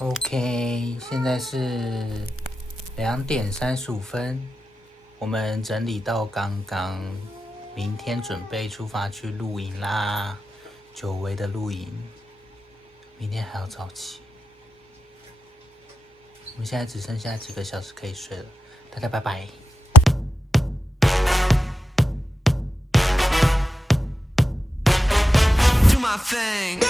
OK， 现在是2点35分，我们整理到刚刚，明天准备出发去露营啦，久违的露营，明天还要早起。我们现在只剩下几个小时可以睡了，大家拜拜。Do my thing.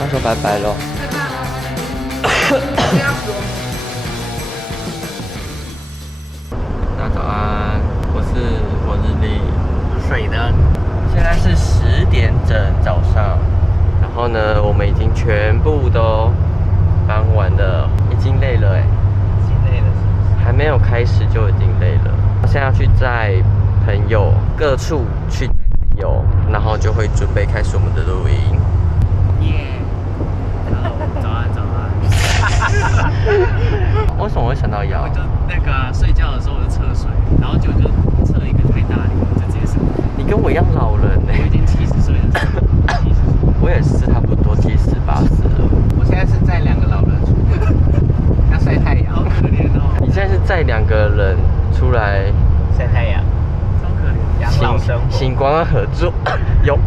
要说拜拜喽。大家早安，我是日历水的，现在是10点整早上，然后呢，我们已经全部都搬完了，已经累了已经累了是不是？还没有开始就已经累了。现在要去载朋友，各处去载朋友，然后就会准备开始我们的露营。耶！早安早安。为什么会想到摇？我就那个睡觉的时候我就侧睡，然后就侧一个太大力，就直接死。你跟我一样老人呢、我已经70岁了。我也是差不多70、80了。我现在是载2个老人出来，要晒太阳，好可怜哦。你现在是载2个人出来晒太阳，超可怜。养老生活。星光合作有。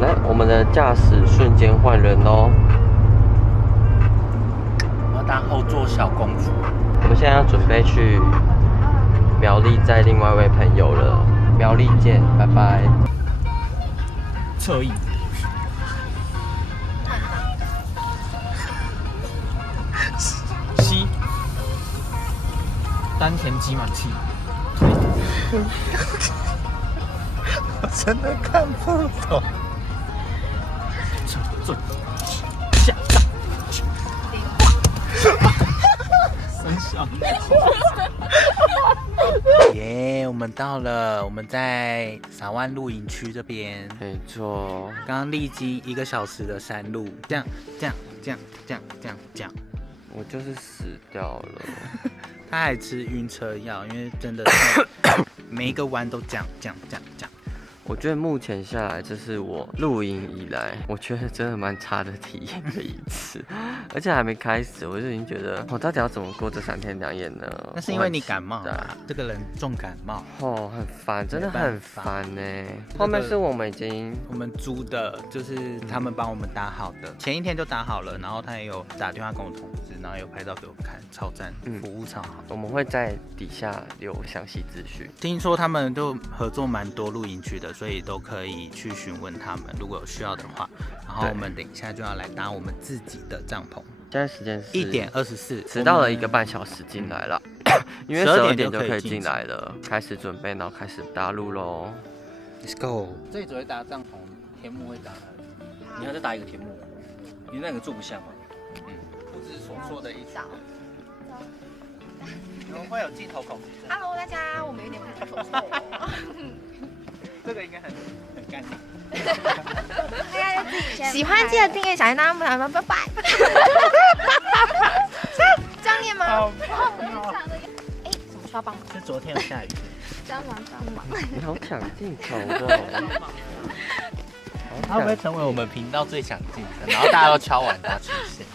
来，我们的驾驶瞬间换人哦。我要当后座小公主。我们现在要准备去苗栗载另外一位朋友了，苗栗见，拜拜。侧翼。吸。丹田挤满气。我真的看不懂。准下上，真香！耶，我们到了，我们在撒湾露营区这边。没错，刚刚历经1个小时的山路，这样，我就是死掉了。他还吃晕车药，因为真的是每一个弯都这样。我觉得目前下来，这是我露营以来，我觉得真的蛮差的体验的一次，而且还没开始，我就已经觉得我到底要怎么过这3天2夜呢？那是因为你感冒啦，这个人重感冒。哦，很烦，真的很烦呢。后面是我们租的，就是他们帮我们搭好的，前一天就搭好了，然后他也有打电话跟我通知，然后有拍照给我看，超赞，服务超好。我们会在底下留详细资讯。听说他们就合作蛮多露营区的，所以都可以去询问他们，如果有需要的话。然后我们等一下就要来搭我们自己的帐篷。现在时间是1点24，迟到了1个半小时进来了，因为12点就可以进来了。开始准备，然后开始搭路喽。Let's go！ 这里只会搭帐篷，天幕会搭哪里？你要再搭一个天幕，你那个坐不下吗？不知所措的一群人。你们会有镜头恐惧症 ？Hello， 大家，我们有点不知所措。这个应该很干净。喜欢记得订阅小铃铛，拜拜。这样念吗？哎，怎么需要帮忙？是昨天有下雨。帮忙。你好抢镜头哦！他会不会成为我们频道最想进的？然后大家都敲完他出现。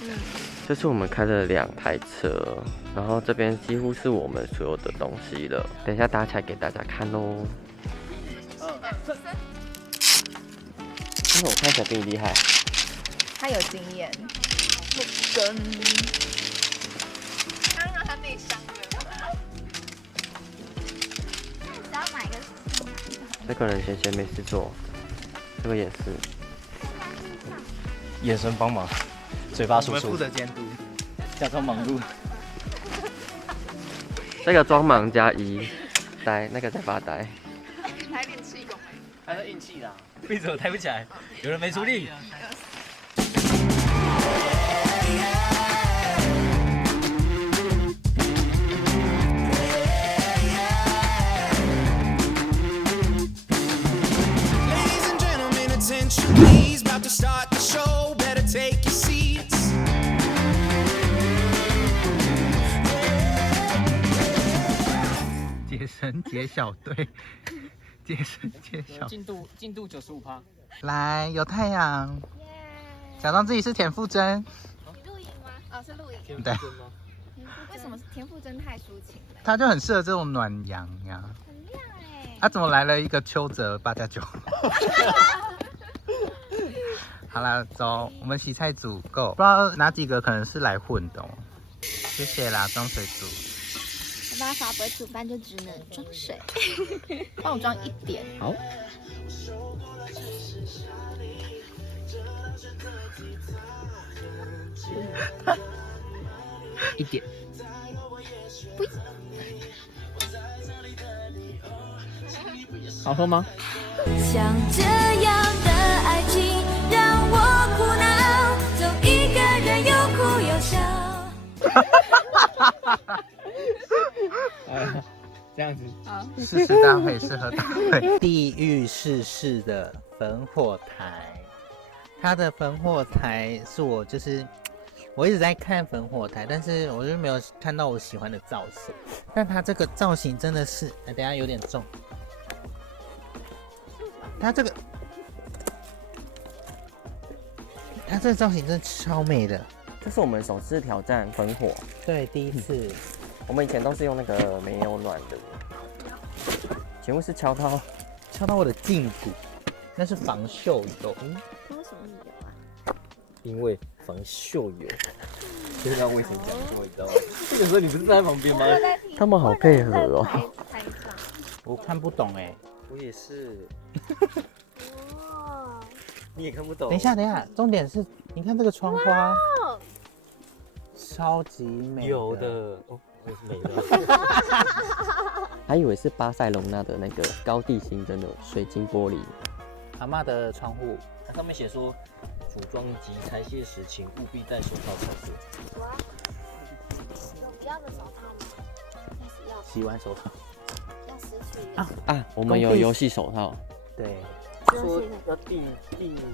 这是我们开了2台车，然后这边几乎是我们所有的东西了。等一下搭起来给大家看喽。因为我看起来比你厉害。他有经验。跟刚刚他内伤了。只要买一个。这个人闲闲没事做，这个也是。眼神帮忙，嘴巴输出我们负，责监督。假装忙碌。这个装忙加1，呆，那个在发呆。还练气功哎。还是运气啦，为什么抬不起来？有人没出力。Please, about to start the show. Better take your seats. 接生接小队，接生接小队。进度95%。来，有太阳，假装自己是田馥甄。露营吗？哦，是露营。对，为什么田馥甄太抒情了？他就很适合这种暖阳呀。很亮哎。他怎么来了一个邱泽8+9？好啦，走，我们洗菜组够，不知道哪几个可能是来混的哦。谢谢啦，装水组。没办法，不会煮饭就只能装水。帮我装1点。好。1点。好喝吗？像这样的爱情让我苦恼，总一个人又哭又笑。这样子。事实大会，适合大会。地狱世事的烽火台，它的烽火台是我一直在看烽火台，但是我就没有看到我喜欢的造型。但它这个造型真的是，等一下有点重。它这个造型真的超美的。这是我们首次挑战烽火，对，第一次。我们以前都是用那个没有暖的。请问是敲到我的胫骨，那是防锈油。它为什么有啊？因为防锈油，这是要卫生讲究，你知道吗？有时候你不是站在旁边吗？他们好配合哦。我看不懂哎。我也是。你也看不懂。等一下，重点是，你看这个窗花，超级美。有的哦，我是美的。还以为是巴塞隆纳的那个高地形真的水晶玻璃。阿嬷的窗户，它上面写说，组装及拆卸时请务必戴手套才是。有不要的手套吗？洗完手套。要失去我们有游戏手套。对。说要定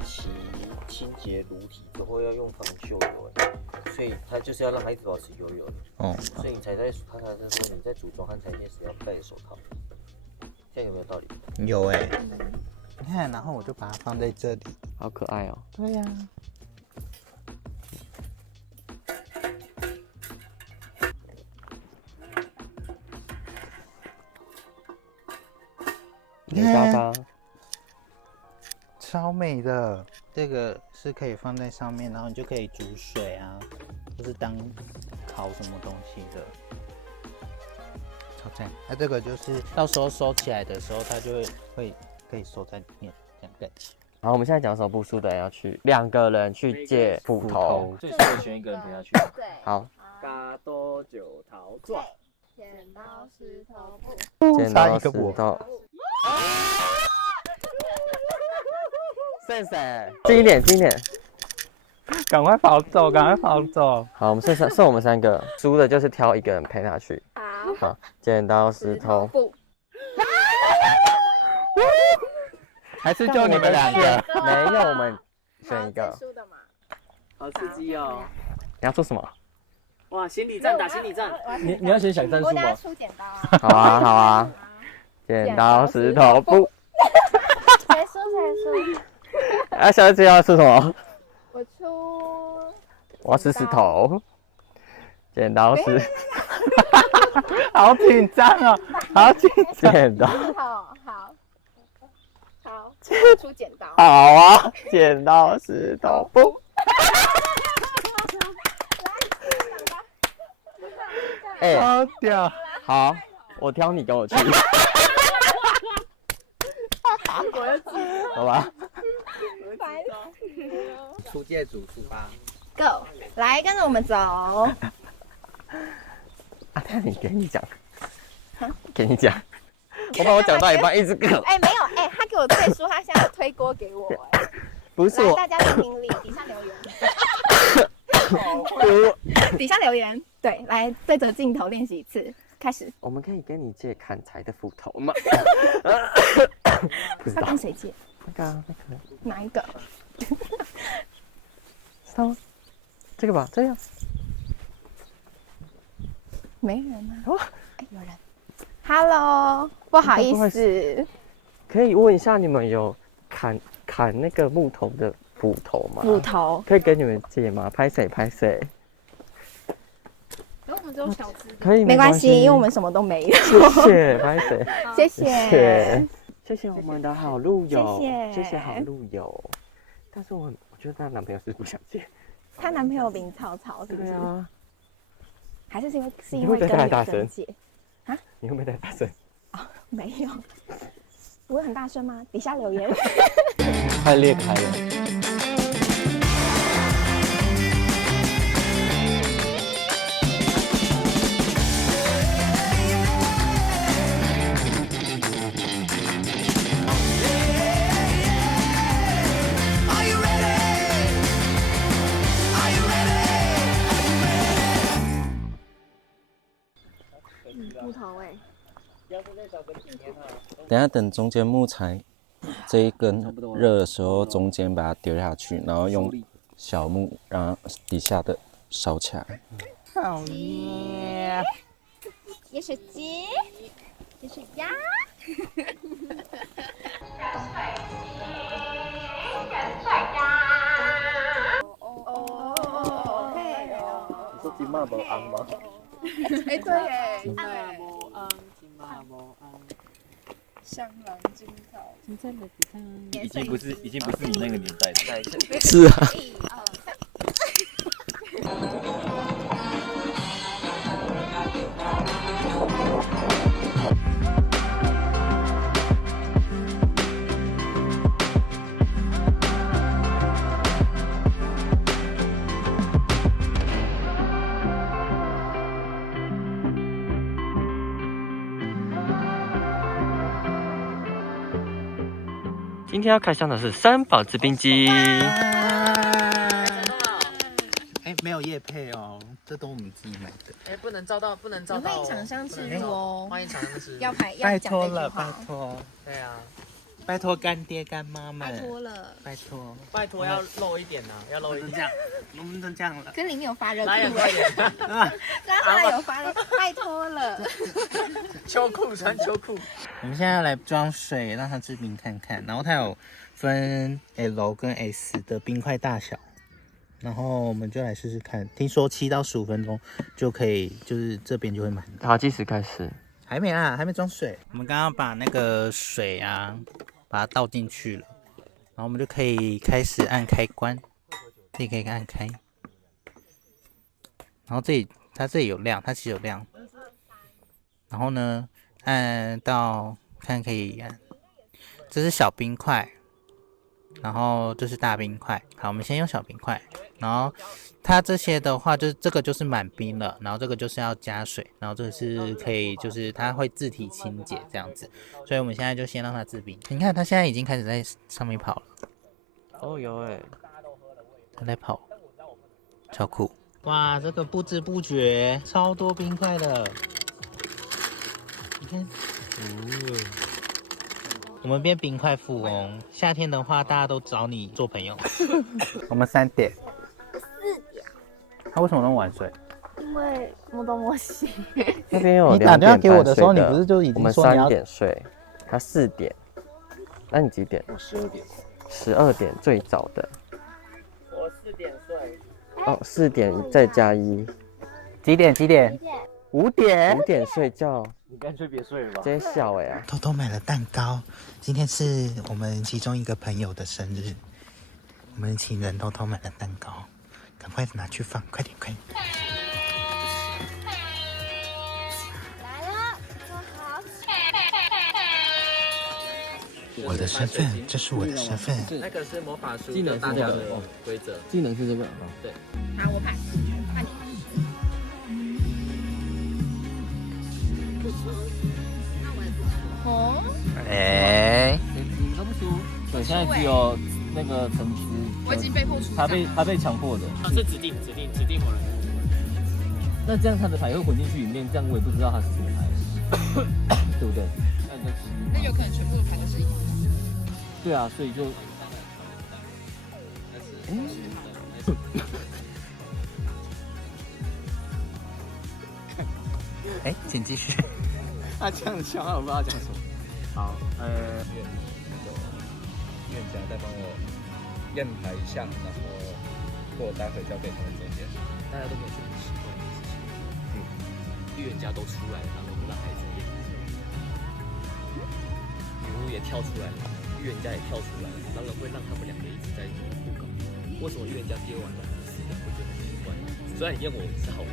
期清洁炉体之后要用防锈油，所以它就是要让它一直保持油油的。哦。所以他才在说你在组装和拆卸时要戴手套，这样有没有道理？有哎。你看，然后我就把它放在这里。好可爱哦。对呀。美巴巴。超美的，这个是可以放在上面，然后你就可以煮水啊，或是当烤什么东西的，超赞。那这个就是到时候收起来的时候，它就会可以收在里面，这样感觉。好，我们现在讲手不输的人要去2个人去借斧头，最适合选一个人陪他去。对。好。嘎多久桃撞，剪刀石头布。剪刀石头。剩谁？近一点，赶快跑走！好，我们剩我们3个，输的就是挑1个人陪他去。好，剪刀石头布。还是就你们2个？没有，我们选一个。好刺激哦！你要做什么？哇，心理战打心理战，你要先想战术吗？出剪刀。好啊，剪刀石头布。谁输？下一次要出什么？我出我要石头，剪刀石，好紧张哦，好紧张。剪刀，好，出剪刀。好啊，剪刀石头布。哎，好屌！好，我挑你跟我去。好吧。出界组出发。 Go， 来跟着我们走。啊，那你给你讲，给你讲。我把我讲到一半，一直给我。哎，没有，哎，他给我退书，他现在推锅给我，哎。来，不是我。大家评评理，底下留言。底下留言，对，来对着镜头练习一次，开始。我们可以跟你借砍柴的斧头吗？不知道要跟。谁借？那个啊，那个。哪一个？知道吗？这个吧，这样。没人啊。哦，哎，有人。Hello， 不好意不好意思。可以问一下你们有砍那个木头的斧头吗？斧头。可以跟你们借吗？拍谁？然后我们只有小只的。可以，没关系，因为我们什么都没有。谢谢，拍谁？谢谢。谢谢我们的好路友，谢谢谢好路友。但是我觉得她男朋友是不想借。她男朋友林草草是不是？对啊。还是因为你会不会跟太大声女生借？啊？你会不会太大声？哦，没有。我会很大声吗？底下留言。快裂开了。Are you ready? Are you ready? 木头哎。等一下等中间木材这一根热的时候，中间把它丢下去，然后用小木让底下的烧起来。好耶！也是鸡，也是鸭。哦，嘿哦。你说金马无红吗？哎，对哎，金马无红，金马无红，香囊金桃，金针的皮汤。已经不是你那个年代的。是啊。今天要开箱的是三宝制冰机。哎，没有业配哦，这都我们自己买的。哎，不能照到。欢迎厂商植入哦。欢迎厂商植入。要拜讲托了，这句话。拜托，对啊，拜托干爹干妈们，拜托了。拜托，拜托要露一点呐，要露一点。这样，我们都这样了。跟里面有发热裤，哪有快点？刚才有发热，拜托了。秋裤穿秋裤。我们现在要来装水，让它制冰看看。然后它有分 L 跟 S 的冰块大小，然后我们就来试试看。听说7到15分钟就可以，就是这边就会满。好，计时开始。还没啊，还没装水。我们刚刚把那个水啊，把它倒进去了，然后我们就可以开始按开关，这里可以按开。然后它这里有亮，它其实有亮。然后呢，按到看可以按，这是小冰块，然后这是大冰块。好，我们先用小冰块，然后它这些的话，就是这个就是满冰了，然后这个就是要加水，然后这个是可以，就是它会自体清洁这样子。所以我们现在就先让它自冰。你看它现在已经开始在上面跑了。哦，有哎，它在跑，超酷！哇，这个不知不觉超多冰块的。你看，我们变冰块富翁。夏天的话，大家都找你做朋友。我们3点。4点。他为什么那么晚睡？因为摸东摸西。那边有你打电话给我的时候，2点半睡你不是就已我们经说你要3点睡，他4点。那你几点？我12点。 12点最早的。我4点睡。哎，哦，4点再加1，几点？几点？5点。 5点睡觉，你干脆别睡了吧。真小哎。偷偷买了蛋糕，今天是我们其中一个朋友的生日，我们请人偷偷买了蛋糕，赶快拿去放，快点快点。来了，坐好。我的身份，这是我的身份。那个是魔法书技能是这个规则。技能是这个。对。好，我拍，换你。红。哎，你都不输。对，现在只有那个橙汁。我已经被迫出他被强迫的。是指定某人。那这样他的牌会混进去里面，这样我也不知道他是什么牌，对不对？那有可能全部的牌都是一样。对啊，所以就。哎，请继续。他这样笑，我不知道讲什么。好，院家再帮我验牌一下，然后我待会交给他们中间。大家都没有觉得奇怪的事情。预言家都出来了，然后不让孩子验。女巫也跳出来了，预言家也跳出来了，然后会让他们两个一直在互搞。为什么预言家跌完了死的，我觉得很奇怪。虽然你验我是好人，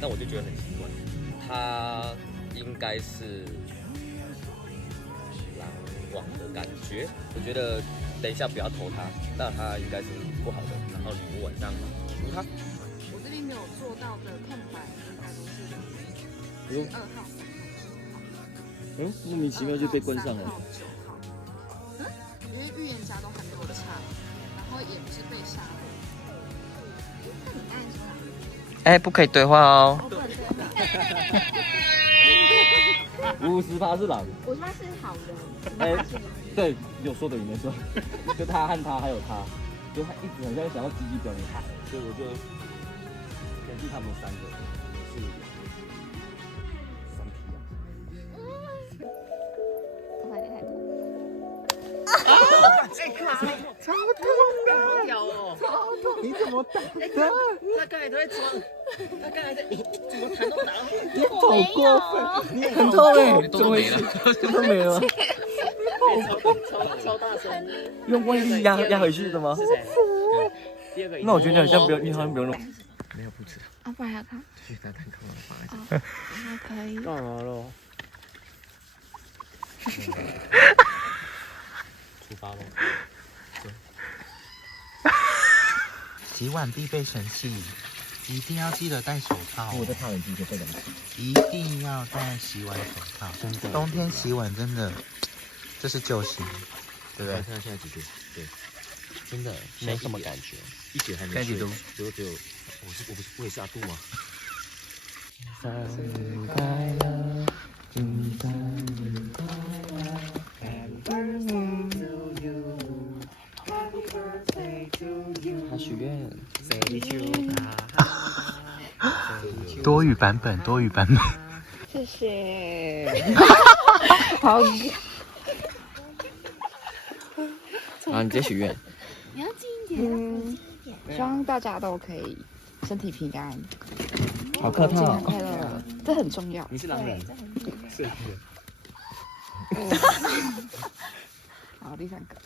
但我就觉得很奇怪。他应该是狼王的感觉，我觉得等一下不要投他，那他应该是不好的。然后女巫晚上除他。我这边没有做到的空白，应该都是2号、3号。莫名其妙就被关上了。9号。因为预言家都还没有查，然后也不是被杀的。那你刚才说哪？哎，不可以对话哦。 50%是狼我说他是好人，哎，对，有说的也没错，就他和他还有他，就他一直很像想要积极表明他，所以我就根据他们3个是3P 啊。头发有点太多。超痛的！屌哦！超痛！你怎么打的？他刚才都在装，他刚才在怎么弹都打到。你好过分！你很痛哎！都没了，都没了。超大声！用威力压回去的吗？是谁？第二个。那我觉得你好像不用，你好像不用弄。没有布置。啊，不然要看。继续拿蛋糕放在这。还可以。干嘛了？出发喽！洗碗必备神器，一定要记得戴手套。我在怕冷气，就戴2次。一定要戴洗碗手套。真的。冬天洗碗真的，这是救星，对不对？看现在几度？对，真的没什么感觉，一点还没。现在几度？只有，我也是阿杜吗？生日快乐，祝你生日快乐 ，Happy birthday to you。 他许愿，多语版本，多语版本。谢谢。好。好，你直接许愿。你要近一点，希望大家都可以身体平安，好客套，健康快乐，这很重要。你是狼人，是。好，第3个。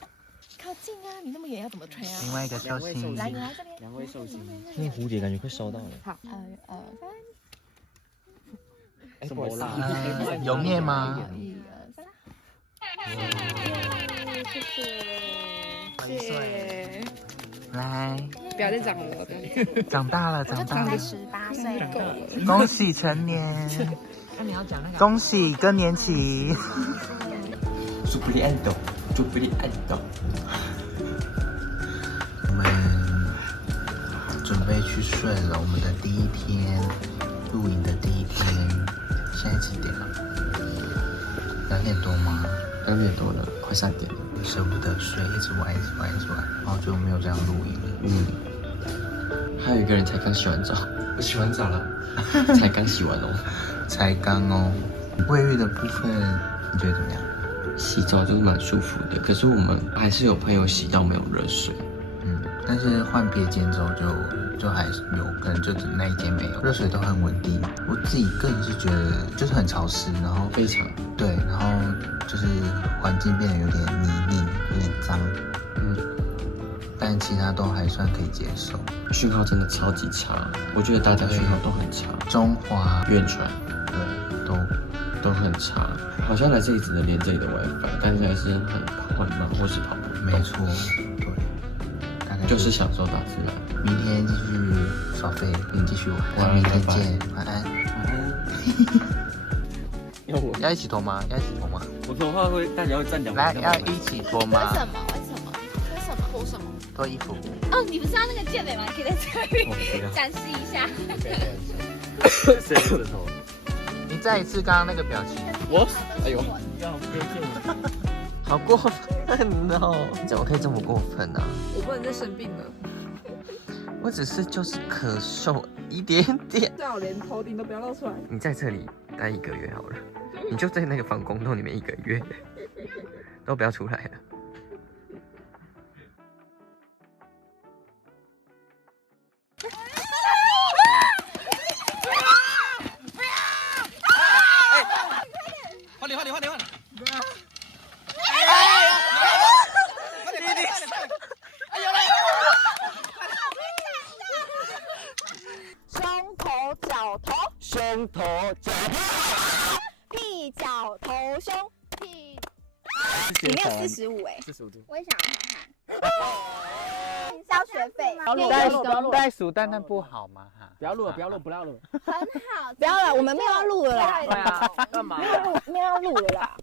靠近啊！你那么远要怎么吹啊？另外一个寿星，来，你来这边。 2位寿星。那蝴蝶感觉快烧到了。好2、2、3。什么啦？有面吗1、2、3。谢谢。来，不要再长了，不要再长了。长大了，长大了18岁够了。恭喜成年！恭喜更年期！祝福你爱豆，祝福你爱豆。我们准备去睡了，我们的第一天露营的第一天，现在几点了？2点多吗2点多了，快3点了。舍不得睡，一直玩，一直玩，一直玩，好久没有这样露营了。还有一个人才刚洗完澡，我洗完澡了，才刚洗完哦，才刚哦。卫浴的部分你觉得怎么样？洗澡就是蛮舒服的，可是我们还是有朋友洗到没有热水。但是换别间之后就就还有，可能就只那一间没有，热水都很稳定。我自己个人是觉得就是很潮湿，然后非常对，然后就是环境变得有点泥泞，有点脏，但其他都还算可以接受。讯号真的超级差，我觉得大家讯号都很差，中华远传对都很差，好像来这里只能连这里的 WiFi， 但是还是很缓慢或是跑不动。没错，对，大概就是享受大自然。明天继续耍废，继续玩，那明天见，晚安。要一起脱吗？要一起脱吗？我的话会大家会站两来，要一起脱吗？为什么？脱什么？脱衣服。哦，你不是要那个健美吗？可以在这里展示一下。谁的枕头？你再一次刚刚那个表情。我，哎呦，要接近。好过分哦！你怎么可以这么过分呢？我不能再生病了。我只是就是咳嗽一点点。最好连头顶都不要露出来。你在这里待1个月好了，你就在那个防空洞里面1个月，都不要出来了。换你！胸头脚头，胸头脚屁脚头胸屁。你没有45哎，45度。我也想要看看。交学费。袋鼠蛋蛋不好吗？哈，不要录了。很好，不要了，我们没有要录了啦。对啊，干嘛？没有要录了啦。